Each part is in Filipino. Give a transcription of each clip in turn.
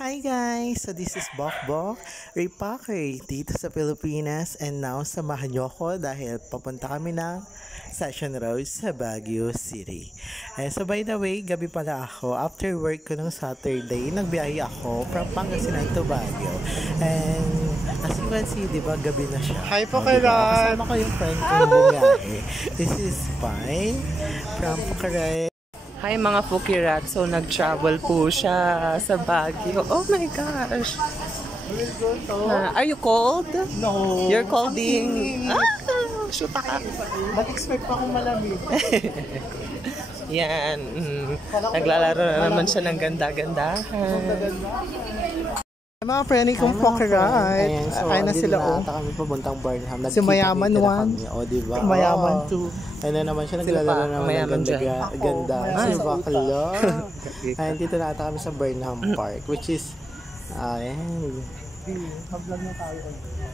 Hi guys! So this is Bokbok, repacker dito sa Pilipinas, and now samahan niyo ako dahil papunta kami ng Session Road sa Baguio City. So by the way, gabi pala ako. After work ko nung Saturday, nagbiyahe ako from Pangasinan to Baguio. And as you can see, di ba, gabi na siya. Hi po kayo! Kasama ko yung friend kong bumiyahe. This is Pine from Pucaray. Hi mga Pukirat, so nag-travel po siya sa Baguio. Oh my gosh! Are you cold? No! You're colding? Shoot ka! Mag-expect pa akong malamig. Yan. Naglalaro na naman siya ng ganda-gandahan. Mga preni kong Pucaray. Ayan, so Ay na sila kami papuntang Burnham. Si Mayaman 1. O diba? Mayaman 2. Ayun na naman siya, naglalaro naman ng ganda. Si Bakla. Ayun, dito na ata kami sa Burnham Park, which is, ayan. Vlog na tayo.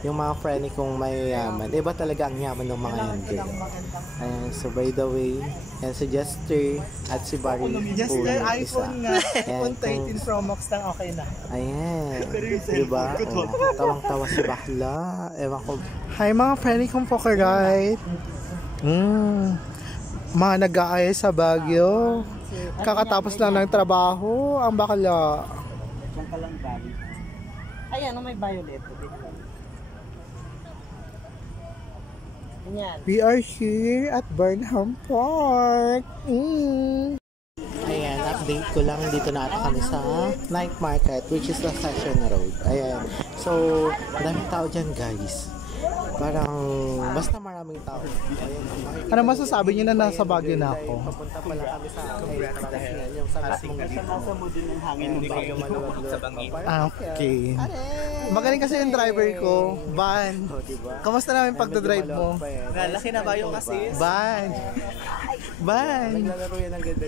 Yung mga friend kong mayayaman, iba talaga ang yaman ng mga yan. Ayan, so by the way, yan si Jester at si Barry. Jester, iPhone nga. iPhone 13 Pro Max lang, okay na. Ayan, diba? Oh, tawang-tawa si Bakla. Ewan ko. Hi mga friend kong Pucaray. Mga nag-aayos sa Baguio. Kakatapos lang ng trabaho. Ang bakla. Diyan ka lang, Barry. Ayan, may violet. Ayan. We are here at Burnham Park. Ayan, update ko lang. Dito na ata kami sa night market, which is the Session Road. Ayan. So, daming tao dyan, guys. Parang basta maraming tao. Ayan, Ano masasabi niyo na nasa Baguio na ako? papunta pala kami sa yung sa nasa mo din ng hangin ng Baguio sa bangin. Okay. Magaling kasi yung driver ko, Van. Kamusta namin pagdadrive mo? Laki na ba yung kasi? Van. Van. Naglalaro yan ng ganda.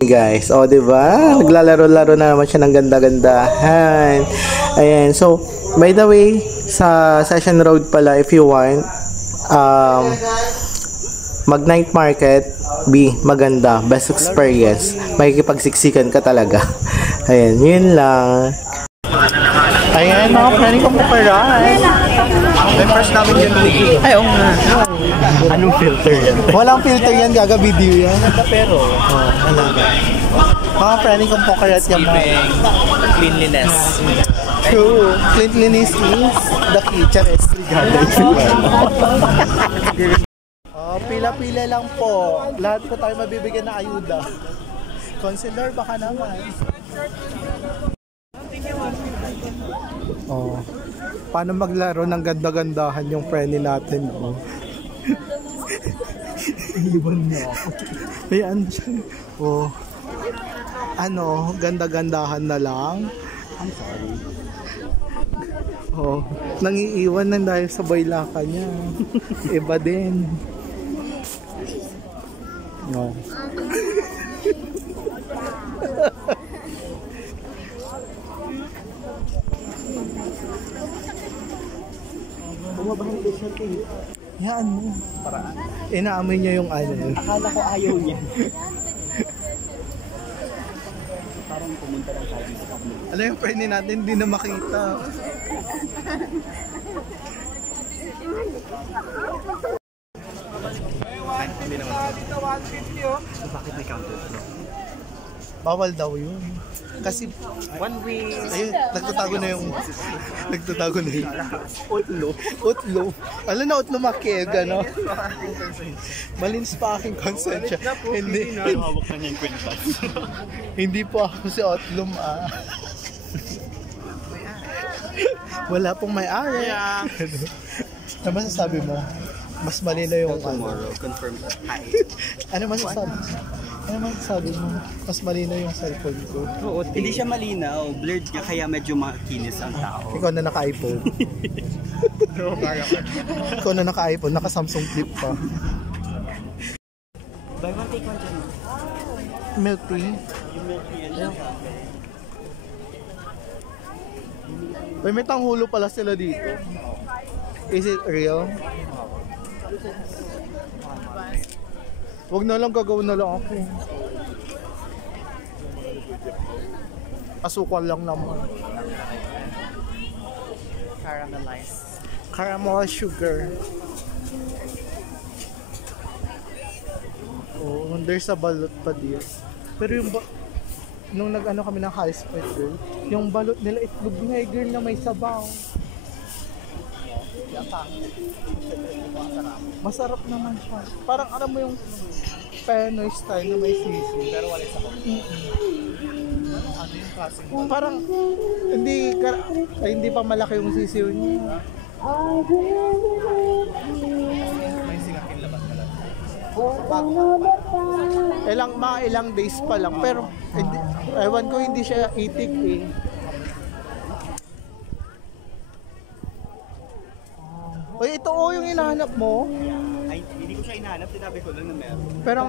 Guys, oh, di ba? Naglalaro-laro na naman siya ng ganda-gandahan. Ayan, so by the way, sa Session Road pala, if you want mag night market, maganda, best experience, makikipagsiksikan ka talaga. Ayan, yun lang. Ayan, mga friend kong Pucaray. May first namin yun ulit. Ay, oo nga. Anong filter yan? Walang filter yan, gaga video yan. Pero, Mga friend kong Pucaray yan mga cleanliness. true. Cleanliness is the key. Charis. Pila-pila lang po. Lahat po tayo mabibigyan ng ayuda. Consular, baka naman. Oh. Paano maglaro ng ganda-gandahan yung friendly natin? Oh. Iwan mo ako. May ano siya. Oh. Ano, ganda-gandahan na lang. I'm sorry. Oh, nangiiwan na dahil sa baylaka niya. Iba din. No. Bumabahan din siya kayo. Yan mo. Inaamoy niya yung ano. Akala ko ayaw niya. Parang pumunta lang tayo sa kami. Alam yung friend natin, hindi na makita. Hindi naman. Bakit may counter? Bawal daw yun. Kasi, 1 week. ayun, nagtatago na yung Utlo. utlo. Alam na utlo makeg, ano? Malinis pa aking consent siya. Hindi, Hawak na niya yung kwintas. hindi po ako si Otlum, Wala pong may-ari. Ano masasabi mo? Mas malinaw yung Tomorrow, confirm. Hi. Ano masasabi mo? Mas malinaw yung cellphone ko. Oo, hindi siya malinaw. Blurred ka kaya medyo makinis ang tao. Ikaw na naka-iPhone. Ikaw na naka-iPhone, naka-Samsung Flip pa. Buy one, take one dyan. Milk tea? Yung milk tea yan. May tanghulo pala sila dito. Is it real? Wag na lang, gagawin na lang ako. Asukal lang naman. Caramelized. Caramel sugar. Oh, there's a balot pa din. Pero yung nung nag-ano kami ng high school girl, yung balot nila itlog na girl na may sabaw. Masarap naman siya. Parang alam mo yung Pinoy style na may sisig. Pero wala sa konti. Ano yung klaseng Parang hindi pa malaki yung sisiw niya. may sigaking labat na lang? Ilang days pa lang pero hindi, ewan ko hindi siya itik eh. Uy, ito yung hinahanap mo. Ay, hindi ko siya hinahanap. Sinabi ko lang na meron. Pero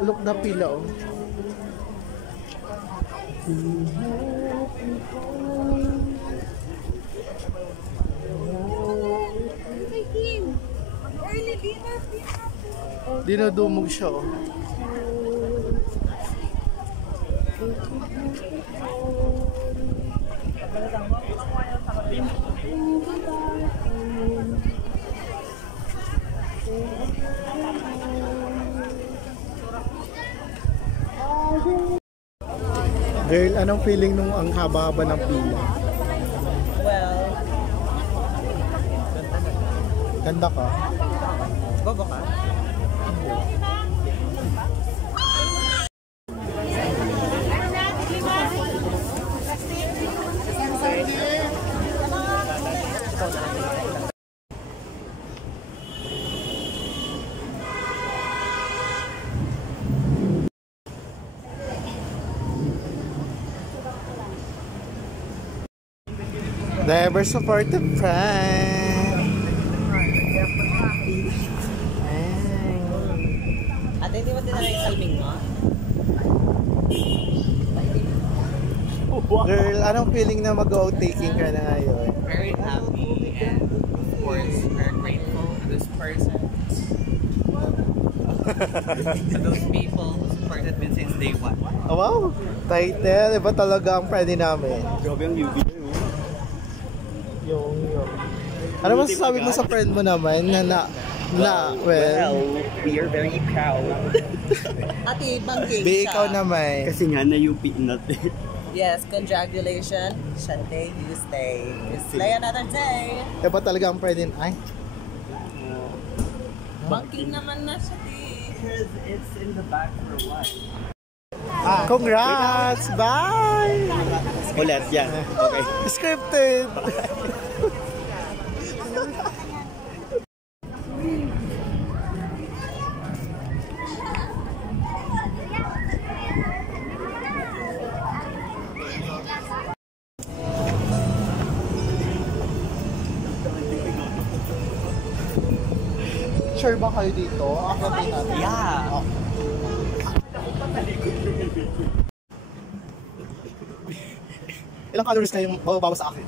look the pillow. Dinudumog siya oh. Girl, anong feeling nung ang haba-haba ng pila? Well, Ganda ka. bobo ka? Never supportive friend. Ate, hindi mo tinanong yung salming mo? Girl, anong feeling na mag-outtaking ka na ngayon? Very happy and of course, very grateful to this person. To those people who supported me since day one. Oh, wow, title. Iba talaga ang pwede namin. Grabe ang UV. Yung. Ano masasabi mo sa friend mo naman well, we are very proud. Ate, bangking be ikaw naman. Kasi nga na UP natin. Yes, congratulations. Shante, you stay. You slay another day. Iba talaga ang pwede. Ay, Bangking naman na siya, Because it's in the back for what? congrats! Bye! Ulit yan. Okay. Scripted! Sure ba kayo dito? Ako din natin. Yeah. Ilang calories kayong bawas sa akin?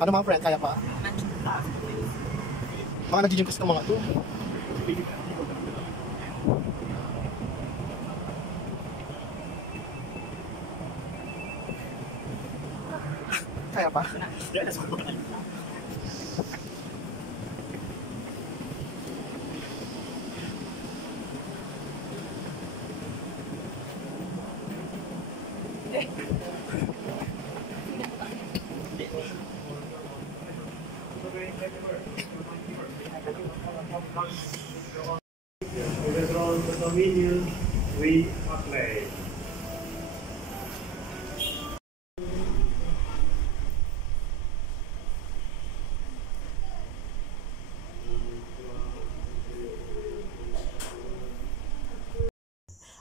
Ano mga friend? Kaya pa? Mga nag-gym kasi ng mga to. Kaya pa? Overall, the Dominion, we play.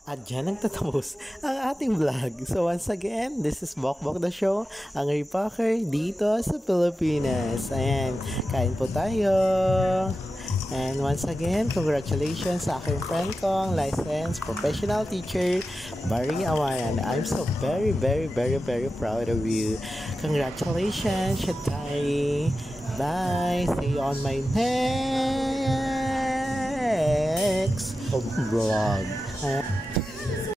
At dyan nagtatapos ang ating vlog. So once again, this is Bokbok the Show, ang repacker dito sa Pilipinas. Ayan, kain po tayo. And once again, congratulations sa aking friend kong licensed professional teacher, Barry Awayan. I'm so very, very, very, very proud of you. Congratulations, Shatay. Bye. See you on my next vlog.